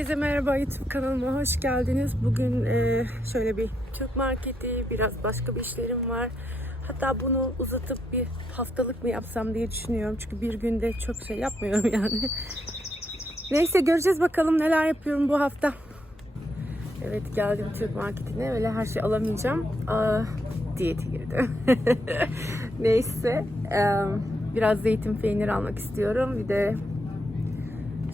Herkese merhaba YouTube kanalıma hoş geldiniz. Bugün e, şöyle bir Türk marketi, biraz başka bir işlerim var. Hatta bunu uzatıp bir haftalık mı yapsam diye düşünüyorum. Çünkü bir günde çok şey yapmıyorum yani. Neyse göreceğiz bakalım neler yapıyorum bu hafta. Evet geldim Türk marketine. Öyle her şey alamayacağım. Aa, diyete girdim. Neyse. e, biraz zeytin peyniri almak istiyorum. Bir de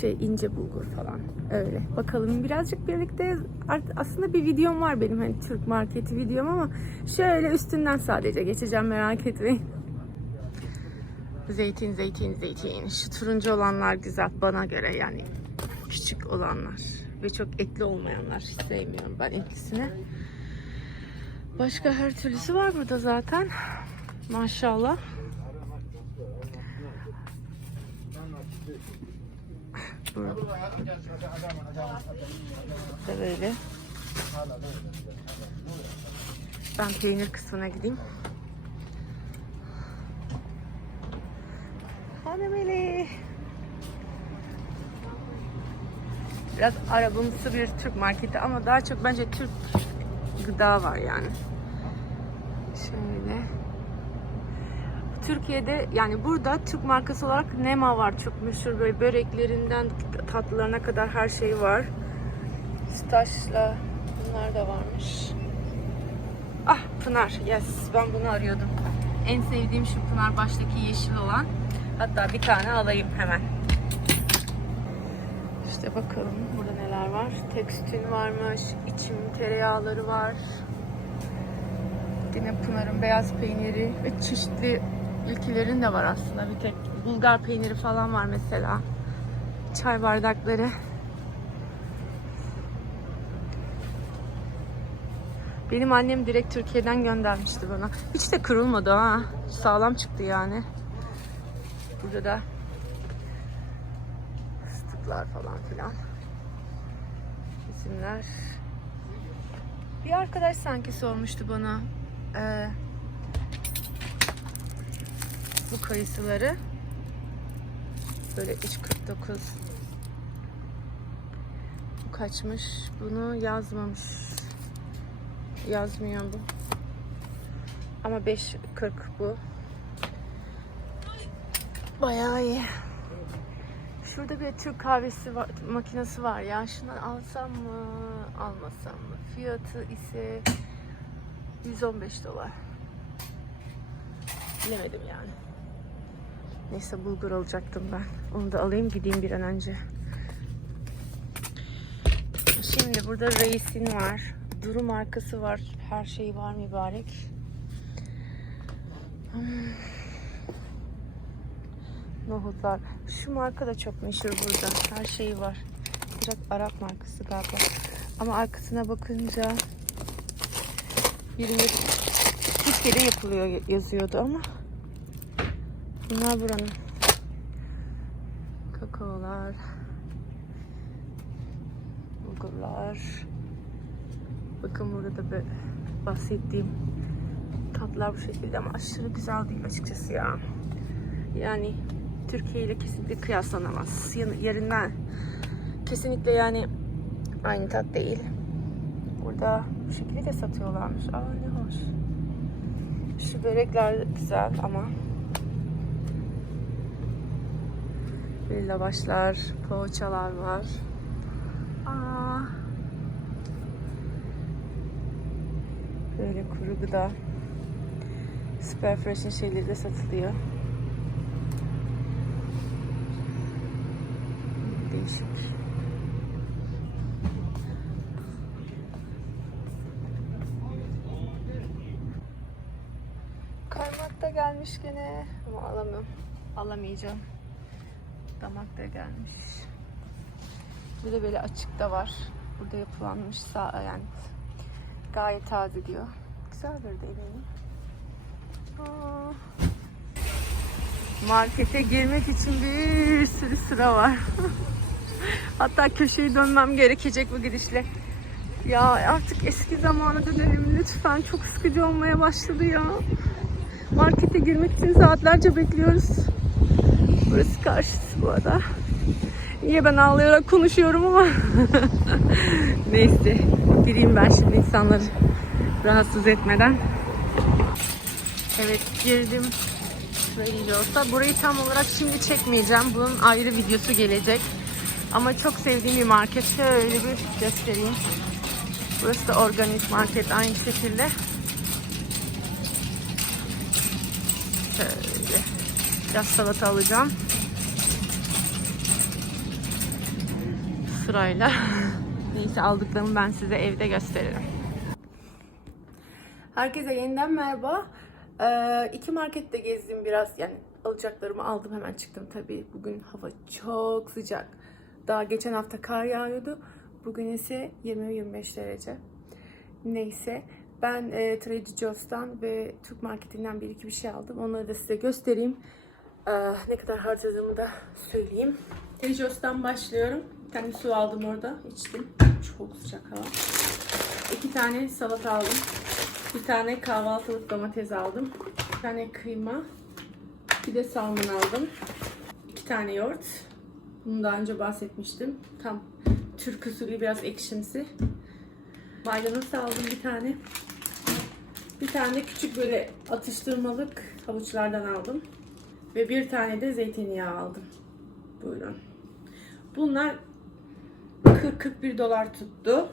şey ince bulgur falan öyle. Bakalım birazcık birlikte aslında bir videom var benim hani Türk marketi videom ama şöyle üstünden sadece geçeceğim merak etmeyin. Zeytin zeytin zeytin. Şu turuncu olanlar güzel bana göre yani küçük olanlar ve çok etli olmayanlar hiç sevmiyorum ben etlisini. Başka her türlüsü var burada zaten. Maşallah. Burada da böyle. Ben peynir kısmına gideyim. Hanımeli. Biraz arabamsı bir Türk marketi ama daha çok bence Türk gıda var yani. Şöyle. Türkiye'de yani burada Türk markası olarak Nema var çok meşhur böyle böreklerinden tatlılarına kadar her şey var. Staşla bunlar da varmış. Ah Pınar yes ben bunu arıyordum. En sevdiğim şu Pınar baştaki yeşil olan. Hatta bir tane alayım hemen. İşte bakalım burada neler var. Tekstün varmış. içim tereyağları var. Yine Pınar'ın beyaz peyniri ve çeşitli ülkelerin de var aslında. Bir tek Bulgar peyniri falan var mesela. Çay bardakları. Benim annem direkt Türkiye'den göndermişti bana. Hiç de kırılmadı ha. Sağlam çıktı yani. Burada da fıstıklar falan filan. İsimler. Bir arkadaş sanki sormuştu bana. Ee, bu kayısıları. Böyle 3.49 bu kaçmış? Bunu yazmamış. Yazmıyor bu. Ama 5.40 bu. Bayağı iyi. Şurada bir Türk kahvesi var, makinesi var ya. Şunu alsam mı, almasam mı? Fiyatı ise 115 dolar. Bilemedim yani. Neyse bulgur alacaktım ben. Onu da alayım gideyim bir an önce. Şimdi burada Reis'in var. Duru markası var. Her şey var mübarek. Hmm. Nohutlar. Şu marka da çok meşhur burada. Her şeyi var. Direkt Arap markası galiba. Ama arkasına bakınca birinde Türkiye'de yapılıyor yazıyordu ama bunlar buranın. Kakaolar. Bulgurlar. Bakın burada da bahsettiğim tatlar bu şekilde ama aşırı güzel değil açıkçası ya. Yani Türkiye ile kesinlikle kıyaslanamaz. Yerinden kesinlikle yani aynı tat değil. Burada bu şekilde de satıyorlarmış. Aa ne hoş. Şu börekler güzel ama bir lavaşlar, poğaçalar var. Aa. Böyle kuru gıda. Super Fresh'in şeyleri de satılıyor. Değişik. Kaymak da gelmiş gene ama alamıyorum. Alamayacağım. Damak da gelmiş. Burada böyle açık da var. Burada yapılanmış yani gayet taze diyor. Güzel bir deneyim. Markete girmek için bir sürü sıra var. Hatta köşeyi dönmem gerekecek bu gidişle. Ya artık eski zamana dönelim lütfen. Çok sıkıcı olmaya başladı ya. Markete girmek için saatlerce bekliyoruz. Burası karşısı bu arada. Niye ben ağlayarak konuşuyorum ama. Neyse. Gireyim ben şimdi insanları rahatsız etmeden. Evet girdim. Trailos'a. Burayı tam olarak şimdi çekmeyeceğim. Bunun ayrı videosu gelecek. Ama çok sevdiğim bir market. Şöyle bir göstereyim. Burası da organik market aynı şekilde. Şöyle. Biraz salata alacağım. Sırayla. Neyse aldıklarımı ben size evde gösteririm. Herkese yeniden merhaba. Ee, iki markette gezdim biraz. Yani alacaklarımı aldım hemen çıktım tabii. Bugün hava çok sıcak. Daha geçen hafta kar yağıyordu. Bugün ise 20-25 derece. Neyse. Ben e, Trader Joe's'tan ve Türk Marketi'nden bir iki bir şey aldım. Onları da size göstereyim. Ee, ne kadar harcadığımı da söyleyeyim. Trader Joe's'tan başlıyorum. Bir tane su aldım orada. içtim. Çok sıcak hava. İki tane salata aldım. Bir tane kahvaltılık domates aldım. Bir tane kıyma. Bir de salmon aldım. İki tane yoğurt. Bunu daha önce bahsetmiştim. Tam Türk usulü biraz ekşimsi. Maydanoz aldım bir tane. Bir tane küçük böyle atıştırmalık havuçlardan aldım. Ve bir tane de zeytinyağı aldım. Buyurun. Bunlar 40-41 dolar tuttu.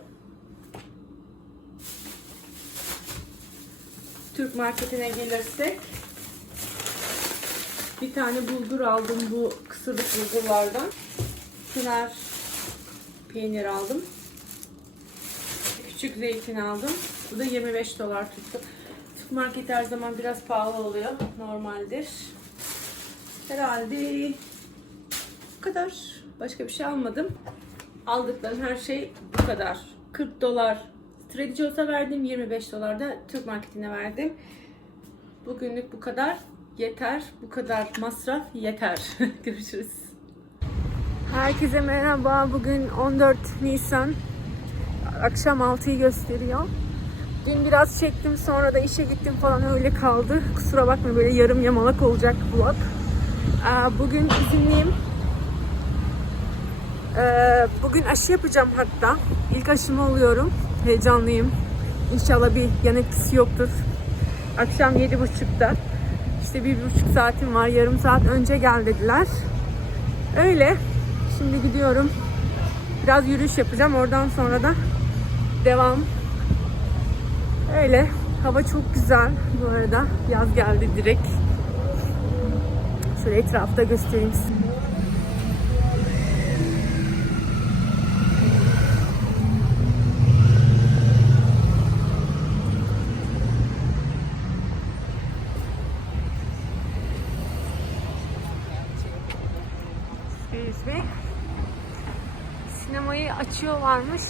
Türk marketine gelirsek bir tane bulgur aldım bu kısırlık bulgurlardan. Pınar peynir aldım. Küçük zeytin aldım. Bu da 25 dolar tuttu. Türk market her zaman biraz pahalı oluyor. Normaldir. Herhalde bu kadar. Başka bir şey almadım. Aldıklarım her şey bu kadar. 40 dolar Trader Joe's'a verdim. 25 dolar da Türk marketine verdim. Bugünlük bu kadar. Yeter. Bu kadar masraf yeter. Görüşürüz. Herkese merhaba. Bugün 14 Nisan. Akşam 6'yı gösteriyor. Dün biraz çektim sonra da işe gittim falan öyle kaldı. Kusura bakma böyle yarım yamalak olacak vlog. Bugün izinliyim. Ee, Bugün aşı yapacağım hatta. İlk aşımı oluyorum. Heyecanlıyım. İnşallah bir yan etkisi yoktur. Akşam yedi buçukta. İşte bir buçuk saatim var. Yarım saat önce gel dediler. Öyle. Şimdi gidiyorum. Biraz yürüyüş yapacağım. Oradan sonra da devam. Öyle. Hava çok güzel bu arada. Yaz geldi direkt. Şöyle etrafta göstereyim size. Sinemayı açıyorlarmış.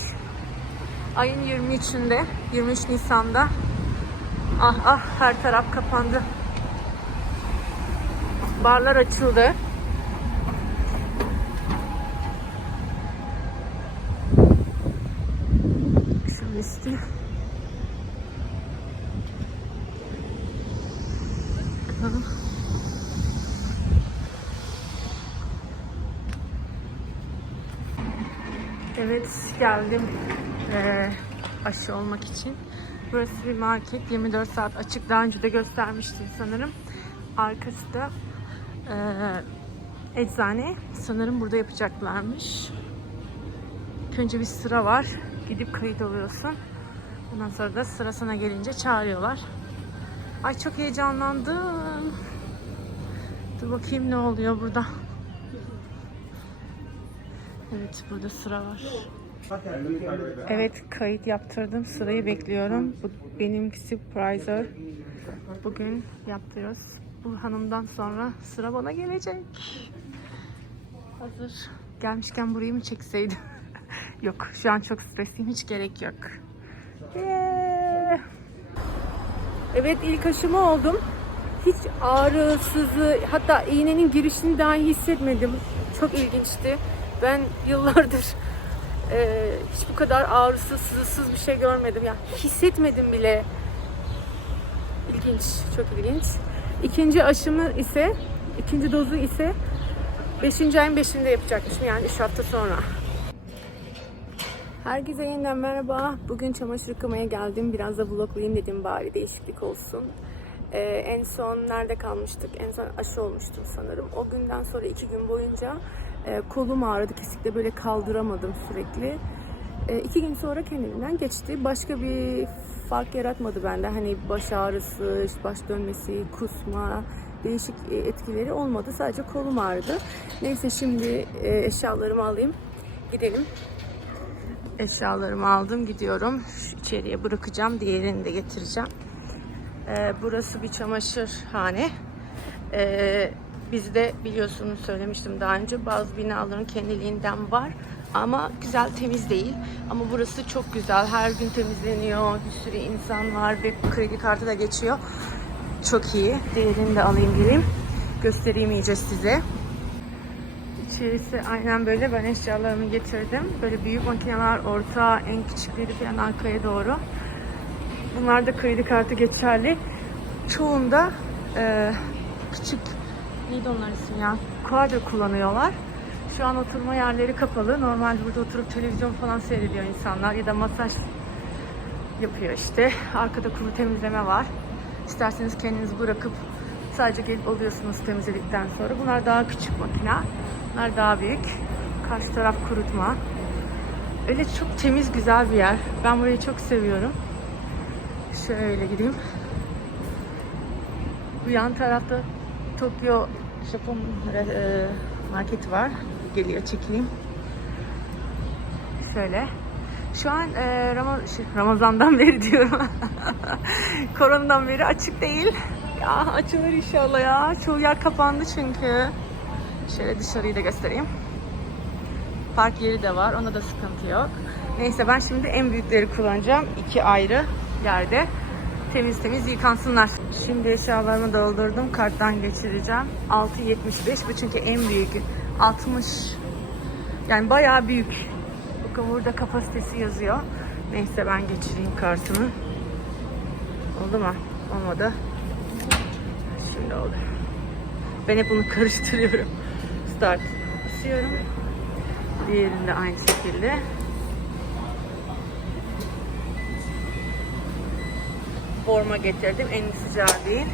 Ayın 23'ünde, 23 Nisan'da. Ah ah her taraf kapandı. Barlar açıldı. Şöyle üstü. Bakalım. Evet geldim eee, aşı olmak için. Burası bir market 24 saat açık. Daha önce de göstermiştim sanırım. Arkası da eee, eczane. Sanırım burada yapacaklarmış. Önce bir sıra var. Gidip kayıt oluyorsun. Ondan sonra da sıra sana gelince çağırıyorlar. Ay çok heyecanlandım. Dur bakayım ne oluyor burada. Evet burada sıra var. Evet kayıt yaptırdım. Sırayı bekliyorum. Bu benimkisi Prizer. Bugün yaptırıyoruz. Bu hanımdan sonra sıra bana gelecek. Hazır. Gelmişken burayı mı çekseydim? yok şu an çok stresliyim. Hiç gerek yok. Yeah. Evet ilk aşımı oldum. Hiç ağrı, sızı hatta iğnenin girişini dahi hissetmedim. Çok ilginçti. Ben yıllardır e, hiç bu kadar ağrısız, sızısız bir şey görmedim. Yani hissetmedim bile. İlginç, çok ilginç. İkinci aşımı ise, ikinci dozu ise 5. ayın 5'inde yapacakmışım yani 3 hafta sonra. Herkese yeniden merhaba. Bugün çamaşır yıkamaya geldim. Biraz da vloglayayım dedim bari değişiklik olsun. Ee, en son nerede kalmıştık? En son aşı olmuştum sanırım. O günden sonra iki gün boyunca e, kolum ağrıdı. Kesinlikle böyle kaldıramadım sürekli. E, iki gün sonra kendiliğinden geçti. Başka bir fark yaratmadı bende. Hani baş ağrısı, işte baş dönmesi, kusma, değişik e, etkileri olmadı. Sadece kolum ağrıdı. Neyse şimdi e, eşyalarımı alayım. Gidelim. Eşyalarımı aldım gidiyorum. Şu içeriye bırakacağım. Diğerini de getireceğim. Ee, burası bir çamaşırhane. Ee, bizde biliyorsunuz söylemiştim daha önce bazı binaların kendiliğinden var ama güzel temiz değil. Ama burası çok güzel. Her gün temizleniyor. Bir sürü insan var ve kredi kartı da geçiyor. Çok iyi. Diğerini de alayım geleyim. Göstereyim iyice size. İçerisi aynen böyle. Ben eşyalarımı getirdim. Böyle büyük makineler orta, en küçükleri falan arkaya doğru. Bunlar da kredi kartı geçerli. Çoğunda e, küçük neydi onlar ismi ya? Quadro kullanıyorlar. Şu an oturma yerleri kapalı. Normalde burada oturup televizyon falan seyrediyor insanlar ya da masaj yapıyor işte. Arkada kuru temizleme var. İsterseniz kendiniz bırakıp sadece gelip alıyorsunuz temizledikten sonra. Bunlar daha küçük makina. Bunlar daha büyük. Karşı taraf kurutma. Öyle çok temiz güzel bir yer. Ben burayı çok seviyorum. Şöyle gideyim. Bu yan tarafta Tokyo Japon e, marketi var. Geliyor çekeyim. Şöyle. Şu an e, Rama- şey, Ramazan'dan beri diyorum. Koronadan beri açık değil. Ya açılır inşallah ya. Çoğu yer kapandı çünkü. Şöyle dışarıyı da göstereyim. Park yeri de var. Ona da sıkıntı yok. Neyse ben şimdi en büyükleri kullanacağım. iki ayrı yerde. Temiz temiz yıkansınlar. Şimdi eşyalarımı doldurdum. Karttan geçireceğim. 6.75 bu çünkü en büyük. 60 yani bayağı büyük. Bakın burada kapasitesi yazıyor. Neyse ben geçireyim kartımı. Oldu mu? Olmadı. Şimdi oldu. Ben hep bunu karıştırıyorum. Start basıyorum. Diğerinde aynı şekilde. Forma getirdim. En sıcağı değil.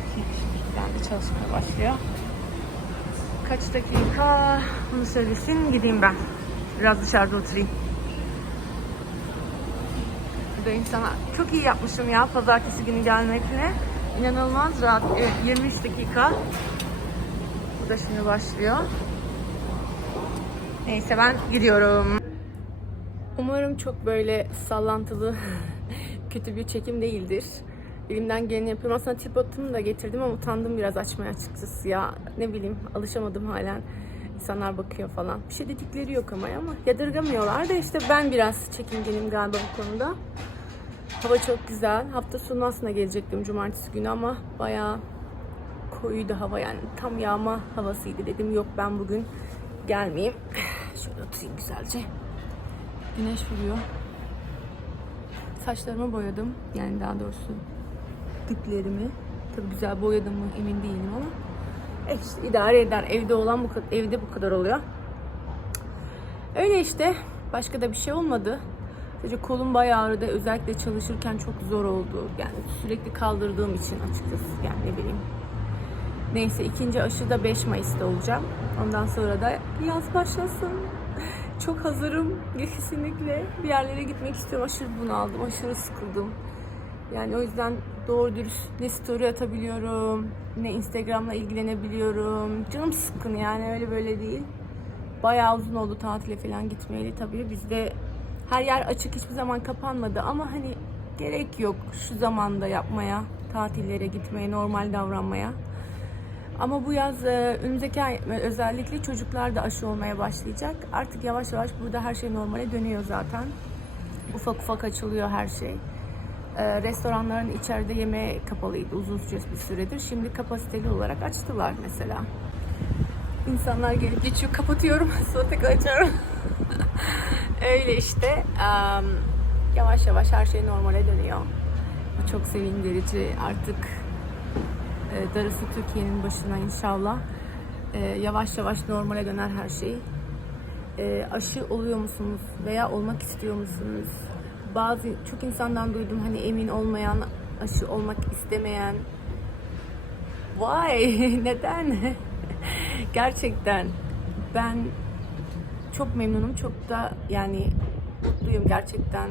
Ben de çalışmaya başlıyor. Kaç dakika bunu söylesin gideyim ben. Biraz dışarıda oturayım. Burada insana çok iyi yapmışım ya pazartesi günü gelmekle. İnanılmaz rahat. Evet 23 dakika. Bu da şimdi başlıyor. Neyse ben gidiyorum. Umarım çok böyle sallantılı kötü bir çekim değildir. Elimden geleni yapıyorum. Aslında tripod'umu da getirdim ama utandım biraz açmaya açıkçası ya. Ne bileyim alışamadım halen. İnsanlar bakıyor falan. Bir şey dedikleri yok ama ama yadırgamıyorlar da işte ben biraz çekingenim galiba bu konuda. Hava çok güzel. Hafta sonu aslında gelecektim cumartesi günü ama bayağı koyuydu hava yani tam yağma havasıydı dedim. Yok ben bugün gelmeyeyim. Şöyle oturayım güzelce. Güneş vuruyor. Saçlarımı boyadım. Yani daha doğrusu diplerimi. Tabii güzel boyadım mı emin değilim ama. E işte idare eder. Evde olan bu evde bu kadar oluyor. Öyle işte. Başka da bir şey olmadı. Sadece kolum bayağı ağrıdı. Özellikle çalışırken çok zor oldu. Yani sürekli kaldırdığım için açıkçası. Yani ne bileyim. Neyse ikinci aşı da 5 Mayıs'ta olacağım. Ondan sonra da yaz başlasın. Çok hazırım kesinlikle. Bir yerlere gitmek istiyorum. Aşırı bunaldım, aşırı sıkıldım. Yani o yüzden doğru dürüst ne story atabiliyorum, ne Instagram'la ilgilenebiliyorum. Canım sıkkın yani öyle böyle değil. Bayağı uzun oldu tatile falan gitmeyeli tabii. Bizde her yer açık hiçbir zaman kapanmadı ama hani gerek yok şu zamanda yapmaya, tatillere gitmeye, normal davranmaya. Ama bu yaz e, önümüzdeki ay ve özellikle çocuklar da aşı olmaya başlayacak. Artık yavaş yavaş burada her şey normale dönüyor zaten. Ufak ufak açılıyor her şey. E, restoranların içeride yemeğe kapalıydı uzun bir süredir. Şimdi kapasiteli olarak açtılar mesela. İnsanlar gelip geçiyor, kapatıyorum, sonra tekrar açıyorum. Öyle işte. Em, yavaş yavaş her şey normale dönüyor. Bu çok sevindirici. Artık e, darısı Türkiye'nin başına inşallah. e, yavaş yavaş normale döner her şey. E, aşı oluyor musunuz veya olmak istiyor musunuz? Bazı çok insandan duydum hani emin olmayan, aşı olmak istemeyen. Vay neden? Gerçekten ben çok memnunum. Çok da yani mutluyum gerçekten.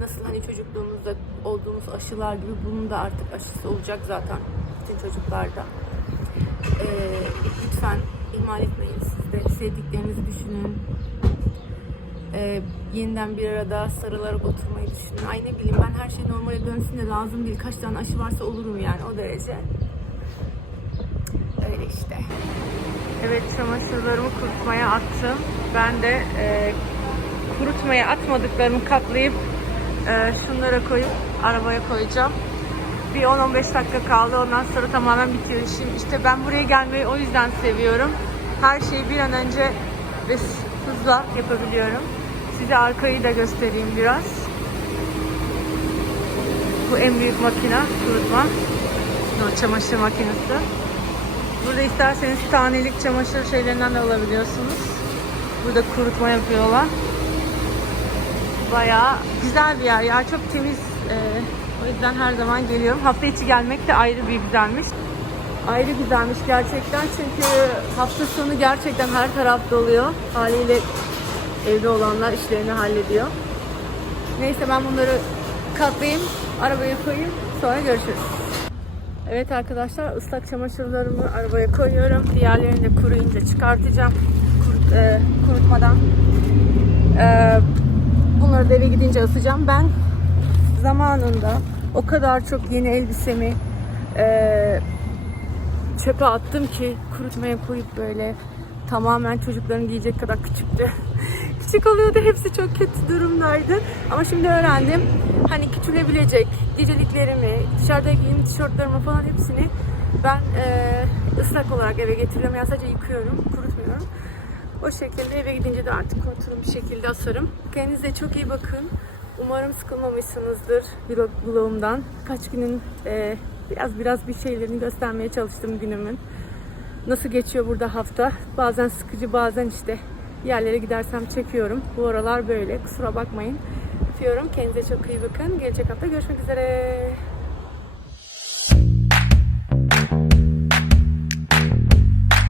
Nasıl hani çocukluğumuzda olduğumuz aşılar gibi bunun da artık aşısı olacak zaten bütün çocuklarda. Ee, lütfen ihmal etmeyin. Siz de sevdiklerinizi düşünün. Ee, yeniden bir arada sarılarak oturmayı düşünün. Ay ne bileyim ben her şey normale dönsün de lazım değil. Kaç tane aşı varsa olurum yani o derece. Öyle işte. Evet çamaşırlarımı kurutmaya attım. Ben de e, kurutmaya atmadıklarımı katlayıp e, şunlara koyup arabaya koyacağım. Bir 10-15 dakika kaldı. Ondan sonra tamamen bitiyor işim. İşte ben buraya gelmeyi o yüzden seviyorum. Her şeyi bir an önce ve hızla yapabiliyorum. Size arkayı da göstereyim biraz. Bu en büyük makine kurutma. O çamaşır makinesi. Burada isterseniz tanelik çamaşır şeylerinden de alabiliyorsunuz. Burada kurutma yapıyorlar. Bayağı güzel bir yer ya. Çok temiz. Ee, o yüzden her zaman geliyorum. Hafta içi gelmek de ayrı bir güzelmiş. Ayrı güzelmiş gerçekten çünkü hafta sonu gerçekten her tarafta oluyor. Haliyle evde olanlar işlerini hallediyor. Neyse ben bunları katlayayım, arabaya koyayım. Sonra görüşürüz. Evet arkadaşlar ıslak çamaşırlarımı arabaya koyuyorum. Diğerlerini de kuruyunca çıkartacağım. Kurut, e, kurutmadan. E, bunları da eve gidince asacağım. Ben zamanında o kadar çok yeni elbisemi e, çöpe attım ki kurutmaya koyup böyle tamamen çocukların giyecek kadar küçüktü. Küçük oluyordu. Hepsi çok kötü durumdaydı. Ama şimdi öğrendim. Hani küçülebilecek geceliklerimi, dışarıda giydiğim tişörtlerimi falan hepsini ben e, ıslak olarak eve getiriyorum. Yani sadece yıkıyorum, kurutmuyorum. O şekilde eve gidince de artık kuruturum bir şekilde asarım. Kendinize çok iyi bakın. Umarım sıkılmamışsınızdır vlog vlogumdan. Kaç günün e, biraz biraz bir şeylerini göstermeye çalıştım günümün. Nasıl geçiyor burada hafta? Bazen sıkıcı, bazen işte yerlere gidersem çekiyorum. Bu aralar böyle. Kusura bakmayın. Öpüyorum. Kendinize çok iyi bakın. Gelecek hafta görüşmek üzere.